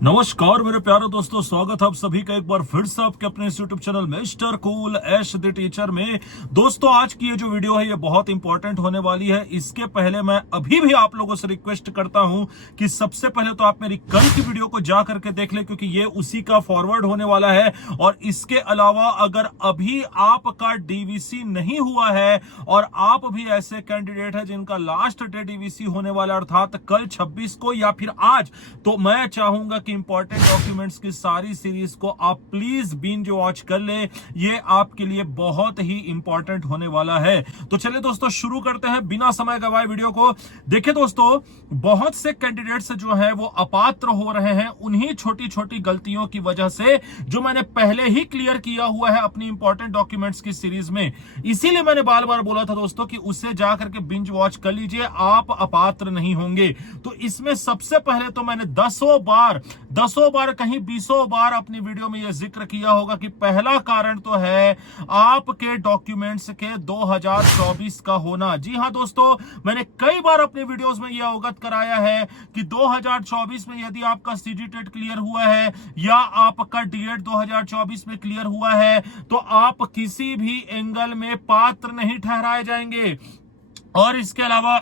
नमस्कार मेरे प्यारे दोस्तों, स्वागत है आप सभी का एक बार फिर से आपके अपने इस YouTube channel mister cool Ash the teacher में। दोस्तों आज की ये जो वीडियो है ये बहुत इंपॉर्टेंट होने वाली है। इसके पहले मैं अभी भी आप लोगों से रिक्वेस्ट करता हूं कि सबसे पहले तो आप मेरी कल की वीडियो को जा करके देख ले, क्योंकि ये उसी का फॉरवर्ड होने वाला है। और इसके अलावा अगर अभी आपका डीवीसी नहीं हुआ है और आप भी ऐसे कैंडिडेट है जिनका लास्ट डे डीवीसी होने वाला अर्थात कल 26 को या फिर आज, तो मैं चाहूंगा इंपॉर्टेंट डॉक्यूमेंट्स की सारी सीरीज को आप प्लीज बिंज वॉच कर ले। ये आपके लिए बहुत ही इंपॉर्टेंट होने वाला है। तो चलिए दोस्तों शुरू करते हैं बिना समय गवाए वीडियो को। देखिए दोस्तों, बहुत से कैंडिडेट्स जो है वो अपात्र हो रहे हैं उन्हीं छोटी छोटी गलतियों की वजह से, जो मैंने पहले ही क्लियर किया हुआ है अपनी इंपॉर्टेंट डॉक्यूमेंट्स की सीरीज में। इसीलिए मैंने बार बार बोला था दोस्तों कि उसे जाकर के बिंज वॉच कर लीजिए, आप अपात्र नहीं होंगे। तो इसमें सबसे पहले तो मैंने दसों बार कहीं 20 बार अपनी वीडियो में यह जिक्र किया होगा कि पहला कारण तो है आपके डॉक्यूमेंट्स के 2024 का होना। जी हां दोस्तों, मैंने कई बार अपनी वीडियोस में यह अवगत कराया है कि 2024 में यदि आपका सीजीटेट क्लियर हुआ है या आपका डीएड 2024 में क्लियर हुआ है तो आप किसी भी एंगल में पात्र नहीं ठहराए जाएंगे। और इसके अलावा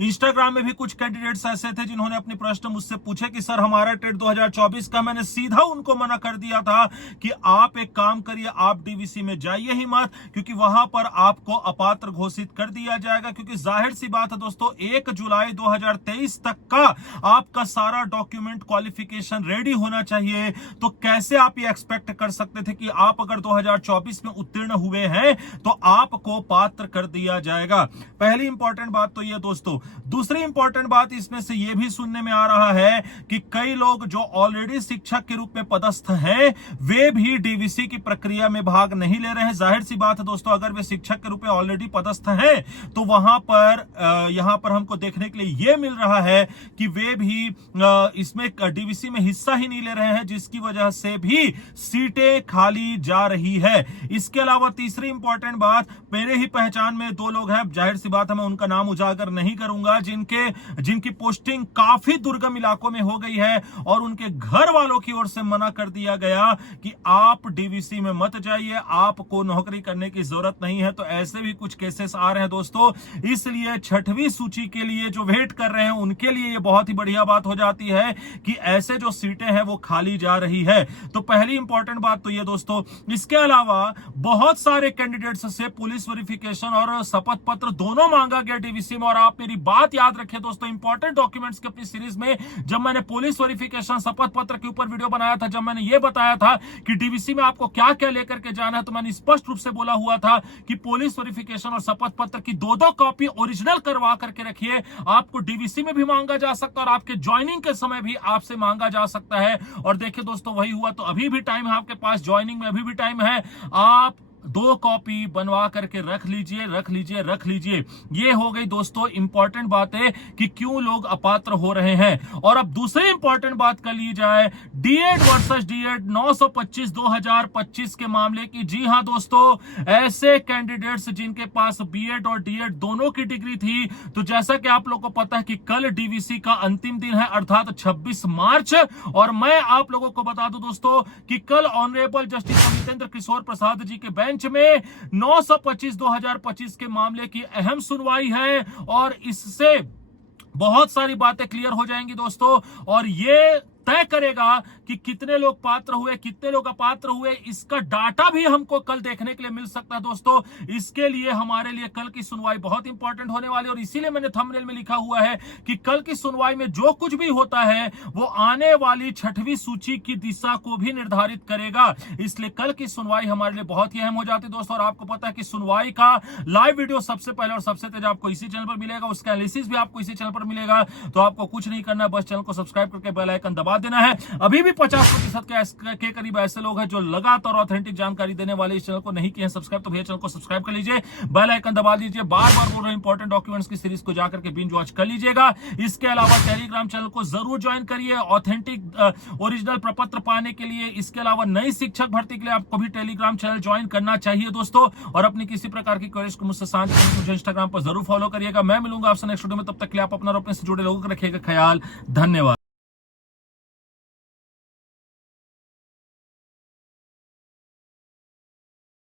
इंस्टाग्राम में भी कुछ कैंडिडेट्स ऐसे थे जिन्होंने अपने प्रश्न मुझसे पूछे कि सर हमारा टेट 2024 का, मैंने सीधा उनको मना कर दिया था कि आप एक काम करिए, आप डीवीसी में जाइए ही मत, क्योंकि वहां पर आपको अपात्र घोषित कर दिया जाएगा। क्योंकि जाहिर सी बात है दोस्तों, 1 जुलाई 2023 तक का आपका सारा डॉक्यूमेंट क्वालिफिकेशन रेडी होना चाहिए। तो कैसे आप ये एक्सपेक्ट कर सकते थे कि आप अगर 2024 में उत्तीर्ण हुए हैं तो आपको पात्र कर दिया जाएगा। पहली इंपॉर्टेंट बात तो ये दोस्तों। दूसरी इंपॉर्टेंट बात इसमें से यह भी सुनने में आ रहा है कि कई लोग जो ऑलरेडी शिक्षक के रूप में पदस्थ हैं वे भी डीवीसी की प्रक्रिया में भाग नहीं ले रहे हैं। जाहिर सी बात है दोस्तों, अगर वे शिक्षक के रूप में ऑलरेडी पदस्थ हैं तो वहां पर यहां पर हमको देखने के लिए यह मिल रहा है कि वे भी इसमें डीवीसी में हिस्सा ही नहीं ले रहे हैं, जिसकी वजह से भी सीटें खाली जा रही है। इसके अलावा तीसरी इंपॉर्टेंट बात, मेरे ही पहचान में 2 लोग हैं, जाहिर सी बात है मैं उनका नाम उजागर नहीं करूंगा, जिनकी पोस्टिंग काफी दुर्गम इलाकों में हो गई है और उनके घर वालों की ओर से मना कर दिया गया कि आप डीवीसी में मत जाइए, आपको नौकरी करने की जरूरत नहीं है। तो ऐसे भी कुछ केसेस आ रहे हैं दोस्तों। इसलिए 6वीं सूची के लिए जो वेट कर रहे हैं उनके लिए यह बहुत ही बढ़िया बात हो जाती है कि ऐसे जो सीटें हैं वो खाली जा रही है। तो पहली इंपॉर्टेंट बात तो ये दोस्तों। इसके अलावा बहुत सारे कैंडिडेट्स से पुलिस वेरिफिकेशन और शपथ पत्र दोनों मांगा गया डीवीसी में। और आप मेरी बात याद रखें दोस्तों, इंपॉर्टेंट डॉक्यूमेंट्स की अपनी सीरीज में जब मैंने पुलिस वेरिफिकेशन शपथ पत्र के ऊपर वीडियो बनाया था, जब मैंने यह बताया था कि डीवीसी में आपको क्या क्या लेकर के जाना है, तो मैंने स्पष्ट रूप से बोला हुआ था कि पुलिस वेरिफिकेशन और शपथ पत्र की 2-2 कॉपी ओरिजिनल करवा करके रखिए। आपको डीवीसी में भी मांगा जा सकता है और आपके ज्वाइनिंग के समय भी आपसे मांगा जा सकता है। और देखिए दोस्तों, वही हुआ। तो अभी भी टाइम है आपके पास, ज्वाइनिंग में अभी भी टाइम है, आप 2 कॉपी बनवा करके रख लीजिए। ये हो गई दोस्तों इंपॉर्टेंट बात है कि क्यों लोग अपात्र हो रहे हैं। और अब दूसरी इंपॉर्टेंट बात कर ली जाए डीएड वर्सेस डीएड 925 2025 के मामले की। जी हां दोस्तों, ऐसे कैंडिडेट्स जिनके पास बीएड और डीएड दोनों की डिग्री थी, तो जैसा कि आप लोगों को पता है कि कल डीवीसी का अंतिम दिन है अर्थात 26 मार्च। और मैं आप लोगों को बता दूं दोस्तों कि कल ऑनरेबल जस्टिस अमितेंद्र किशोर प्रसाद जी के बेंच में 925 2025 के मामले की अहम सुनवाई है। और इससे बहुत सारी बातें क्लियर हो जाएंगी दोस्तों, और ये तय करेगा कि कितने लोग पात्र हुए, कितने लोग अपात्र हुए। इसका डाटा भी हमको कल देखने के लिए मिल सकता है दोस्तों। इसके लिए हमारे लिए कल की सुनवाई बहुत इंपॉर्टेंट होने वाली है। और इसीलिए मैंने थंबनेल में लिखा हुआ है कि कल की सुनवाई में जो कुछ भी होता है वो आने वाली 6वीं सूची की दिशा को भी निर्धारित करेगा। इसलिए कल की सुनवाई हमारे लिए बहुत ही अहम हो जाती है दोस्तों। और आपको पता है कि सुनवाई का लाइव वीडियो सबसे पहले और सबसे तेज आपको इसी चैनल पर मिलेगा, उसका एनालिसिस भी आपको इसी चैनल पर मिलेगा। तो आपको कुछ नहीं करना है, बस चैनल को सब्सक्राइब करके बेल आइकन दबा देना है। अभी भी 50% के करीब ऐसे लोग हैं जो लगातार ऑथेंटिक जानकारी देने वाले इस चैनल को नहीं किए हैं सब्सक्राइब, तो भैया चैनल को सब्सक्राइब कर लीजिए, बेल आइकन दबा दीजिए। बार बार बोल रहे हैं इंपॉर्टेंट डॉक्यूमेंट्स की सीरीज को जाकर के बिंज वॉच कर लीजिएगा। इसके अलावा टेलीग्राम चैनल को जरूर ज्वाइन करिए ऑथेंटिक ओरिजिनल प्रपत्र पाने के लिए। इसके अलावा नई शिक्षक भर्ती के लिए आपको भी टेलीग्राम चैनल ज्वाइन करना चाहिए दोस्तों। और अपनी किसी प्रकार की क्वेरीज को मुझसे साझा करने मुझे इंस्टाग्राम पर जरूर फॉलो करिएगा। मैं मिलूंगा आपसे नेक्स्ट वीडियो में, तब तक के लिए आप अपना और अपने से जुड़े लोगों का रखिएगा ख्याल। धन्यवाद।